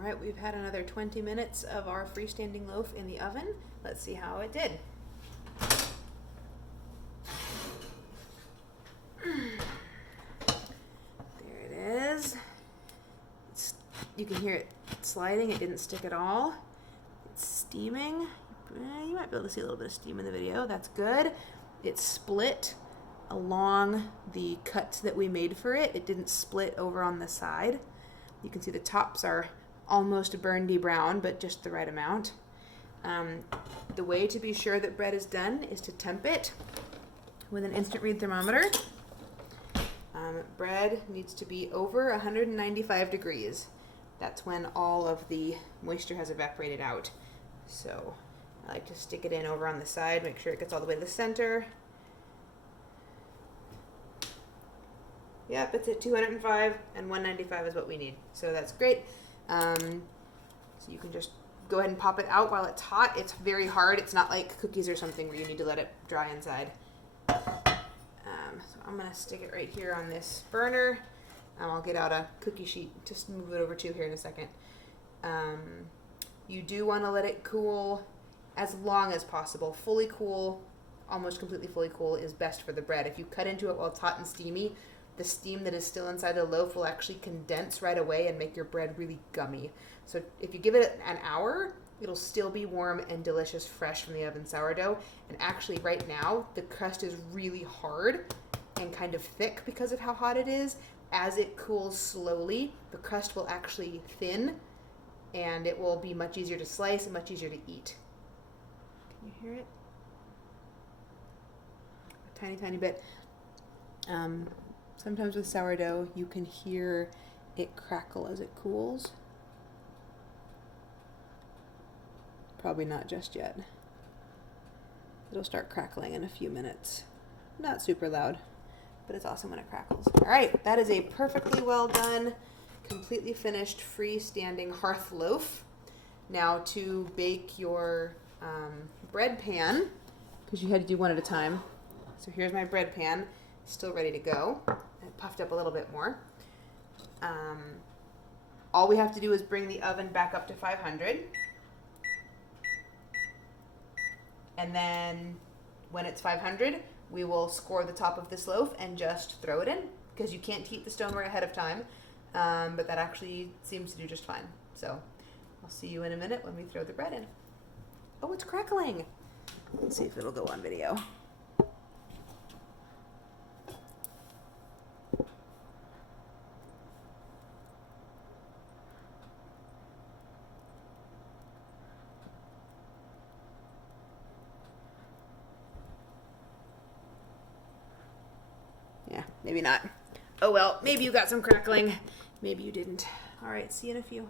All right, we've had another 20 minutes of our freestanding loaf in the oven. Let's see how it did. There it is. You can hear it sliding. It didn't stick at all. It's steaming. You might be able to see a little bit of steam in the video. That's good. It's split along the cuts that we made for it. It didn't split over on the side. You can see the tops are almost burnedy brown, but just the right amount. The way to be sure that bread is done is to temp it with an instant read thermometer. Bread needs to be over 195 degrees. That's when all of the moisture has evaporated out. So I like to stick it in over on the side, make sure it gets all the way to the center. Yep, it's at 205 and 195 is what we need. So that's great. So you can just go ahead and pop it out while it's hot. It's very hard. It's not like cookies or something where you need to let it dry inside. So I'm going to stick it right here on this burner. I'll get out a cookie sheet, just move it over to here in a second. You do want to let it cool as long as possible. Fully cool, almost completely fully cool is best for the bread. If you cut into it while it's hot and steamy, the steam that is still inside the loaf will actually condense right away and make your bread really gummy. So if you give it an hour, it'll still be warm and delicious, fresh from the oven sourdough. And actually right now, the crust is really hard and kind of thick because of how hot it is. As it cools slowly, the crust will actually thin and it will be much easier to slice and much easier to eat. Can you hear it? A tiny, tiny bit. Sometimes with sourdough, you can hear it crackle as it cools. Probably not just yet. It'll start crackling in a few minutes. Not super loud, but it's awesome when it crackles. All right, that is a perfectly well done, completely finished freestanding hearth loaf. Now to bake your bread pan, because you had to do one at a time. So here's my bread pan, still ready to go. I puffed up a little bit more. All we have to do is bring the oven back up to 500. And then when it's 500, we will score the top of this loaf and just throw it in, because you can't heat the stoneware ahead of time, but that actually seems to do just fine. So I'll see you in a minute when we throw the bread in. Oh, it's crackling. Let's see if it'll go on video. Yeah, maybe not. Oh well, maybe you got some crackling. Maybe you didn't. All right, see you in a few.